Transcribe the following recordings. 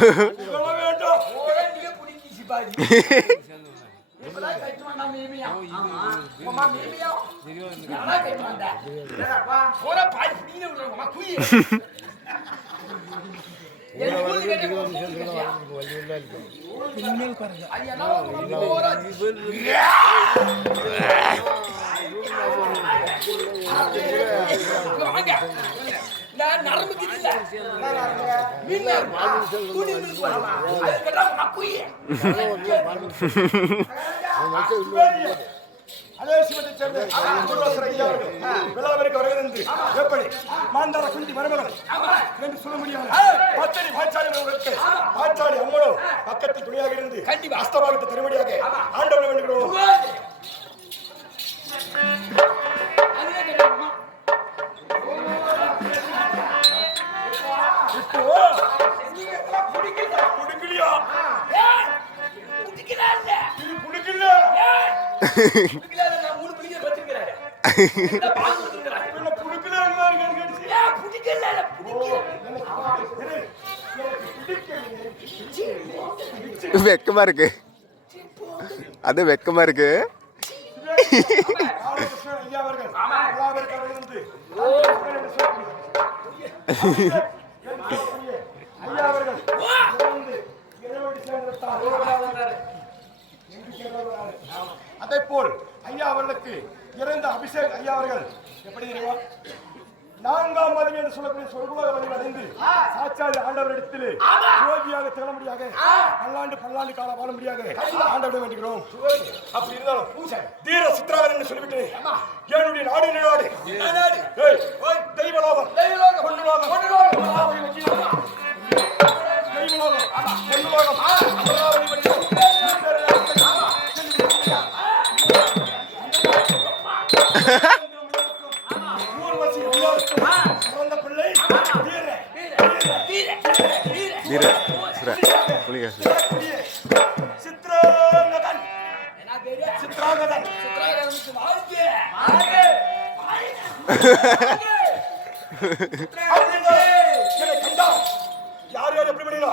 சொல்ல நான் நரம்பு கிட்டில. மீன். துணி. அது கேட்டா. அதே சிவத்தை சேர்ந்த விழாவிற்கு வருகிறது எப்படி? மாந்தார குண்டி மருமகள் என்று சொல்ல முடியாது. பத்தடி பாச்சாலி அவர்களுக்கு பாச்சாலி அம்மனோ பக்கத்தில் துணியாக இருந்து கண்டிப்பா. அஸ்தபாகத்தை தருமடியாக ஆண்டவனை வேண்டுகிறோம். வெக்கமா இருக்கு அது வெக்கமா இருக்கு Yeah ஐயா அவர்கள் விழாவிற்கு வருகிறது ஐயா அவர்கள் இருந்து இறைவனடி சேர்ந்திருந்தார். அதே போல் ஐயா அவர்களுக்கு இறந்த அபிஷேக் ஐயா அவர்கள் எப்படி தெரியுமா? நான்காம் மதம் என்று சொல்லக்கூடிய சொர்க்குலக வழியில் அடைந்து சாட்சாதி ஆண்டவரிடத்தில் ஜோதியாக திகழும்படியாக பல்லாண்டு பல்லாண்டு காலம் வாழும்படியாக ஆண்டவரிடம் வேண்டுகிறோம். அப்படி இருந்தாலும் தீர சித்ராவன் என்று சொல்லிவிட்டு என்னுடைய நாடு நாடு. தெய்வலோகம் தெய்வலோகம். கண்டா யார் யார் எப்படி பண்ணீங்களோ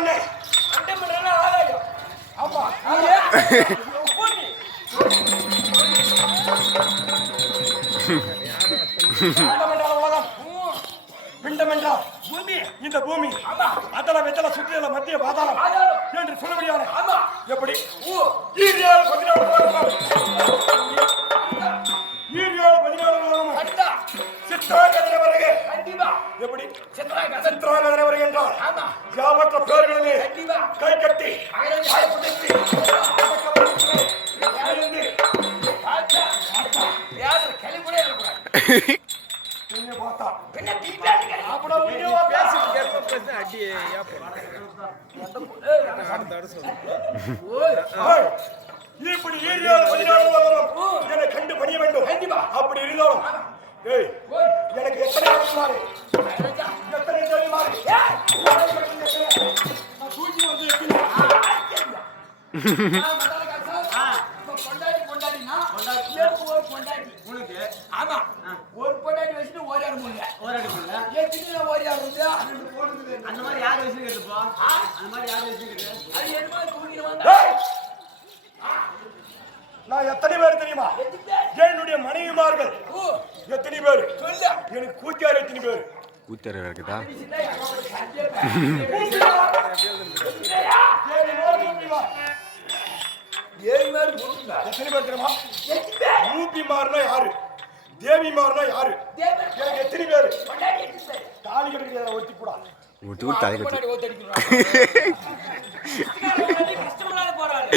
என்ன அண்டம் பண்றா ஆதாயம் ஆமா. பூமி அண்டம் என்றால் உலகம் பிண்டம் என்றால் பூமி. இந்த பூமி. அதல வெத்தல சுற்றியல மத்திய பாதாளம். என்று சொல்ல முடியாது. எப்படி? ஓ சித்திராநகரவர் என்றால் யாவற்ற பேர்களிலே கை கட்டி இப்படி என்னை கண்டு பணிய வேண்டும். அப்படி இருந்தாலும் எனக்கு எத்தனை பொண்டாட்டி ஒரு பொண்டாட்டி. ஆமா. ஒரு வச்சுட்டு ஓடியாட முடியல. என் கிட்ட ஓடியாட முடியல. அந்த மாதிரி யார் வச்சுக்கிறது அந்த மாதிரி யார் வச்சுக்கிறது அது என்னமோ. ஏய்! நான் எத்தனை பேர் தெரியுமா? என்னுடைய மனைவிமார்கள் ஓ, எத்தனை பேர் சொல்லு. எனக்கு கூத்தியார் எத்தனை பேர் கூத்தர இருக்குதா பேர். மூப்பிமார்னா யாரு தேவிமார்னா யாரு தேவன் எனக்கு எத்தனை பேர். தாலி கட்டுக்கிறத ஒட்டி கூட தலை கட்டு. கஷ்டப்படாத போறாரு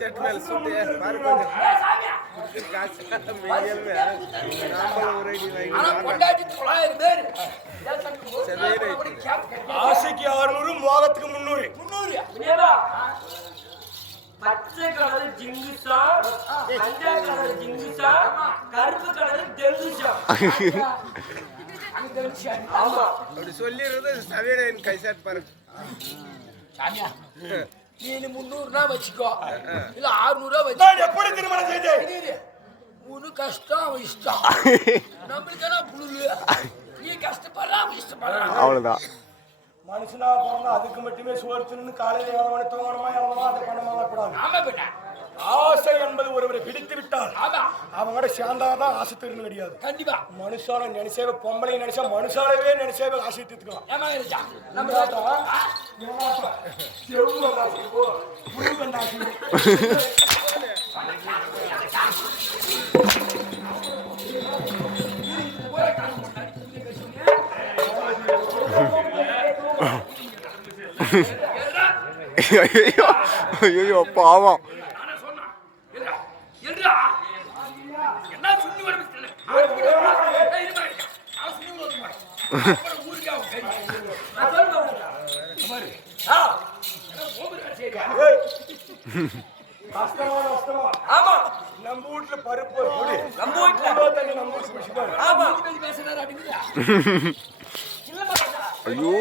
பேர். வருஷத்துல முன்னூத்தி அறுபத்தஞ்சு நாள். ஏய், சாமியா, ஆனா பொண்டாட்டி தொள்ளாயிரம் பேர். ஏன் சாமி, ஒரு நாள் கூட கேப் கட்டல. ஆசைக்கு அறுநூறு மோகத்துக்கு முந்நூறு முந்நூறு. பச்சை கலர் ஜிங்குசா மஞ்சள் கலர் ஜிங்குசா கருப்பு கலர் டெங்குசா ஆமா அப்படி சொல்லிடுறது சவேரன் கைசாட் பாரு சாமியா நீ முந்நூறுனா வச்சுக்கோ. இல்ல ஆறுநூறுவா நான் எப்படி திருமணம் இரு. உனக்கு கஷ்டம் அவன் இஷ்டம். நம்மளுக்கு என்ன புழுலு நீ கஷ்டப்படுற அவன் இஷ்டப்படுறான். அவ்வளோதான் மனுஷனா பிறந்தா அதுக்கு மட்டுமே சோறு தின்னு காலையில இளவன தூங்கணுமா இளவனமா அதை பண்ணமா கூடாது ஆமா பின்ன ஆசை என்பது ஒருவரை பிடித்து விட்டால் ஆமா அவங்களோட சேர்ந்தாதான் ஆசை தீர்ந்து கிடையாது கண்டிப்பா. மனுஷால நினைச்சேவே பொம்பளை நினைச்சா மனுஷாலவே நினைச்சேவே ஆசை தீர்த்துக்கலாம். ஏமா இருச்சா நம்ம ஆமா நம்ம வீட்டுல பருப்பு. நம்ம வீட்டுல. நம்ம. ஆமா பேசுறாரு ஐயோ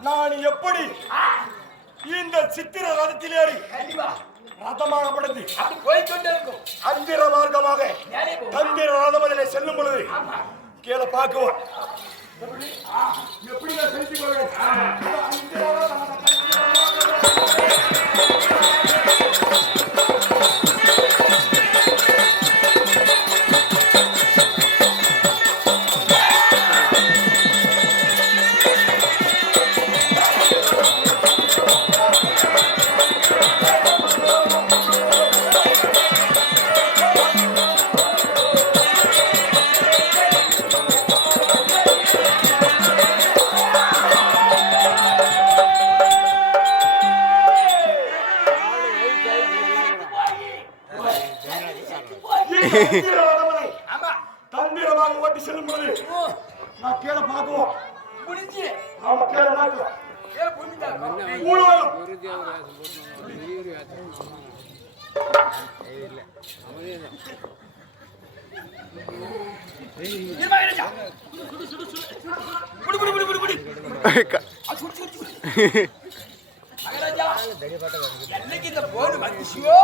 நான் எப்படி இந்த சித்திர ரதத்தில் ஏறி ரதமாகப்படுத்தி போய்க்கொண்டே இருக்கும் அந்திர மார்க்கமாக தந்திர ரதமதிலே செல்லும் பொழுது கீழே பார்க்குவோம். எப்படி? நான் செலுத்திக் கொள்வேன் தந்திரமாக ஓட்டி செல்லும் பொழுது ஓ. நான் கீழே பார்க்குவோம். முடிஞ்சு. நாம கீழே மகாராஜா என்னைக்கு இந்த போன் வந்துச்சியோ?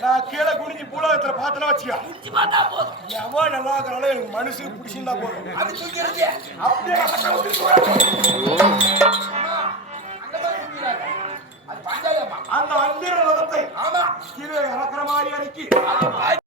நான் கீழே பூலகத்துல வச்சியா பார்த்தா போதும் எவன் நல்லா இருக்கிறனால எனக்கு மனசுக்கு பிடிச்சிருந்தா போதும் அது தூக்கிறது அப்படியே அந்த அந்திர ரதத்தை ஆமா கீழே இறக்குற மாதிரி இறக்கி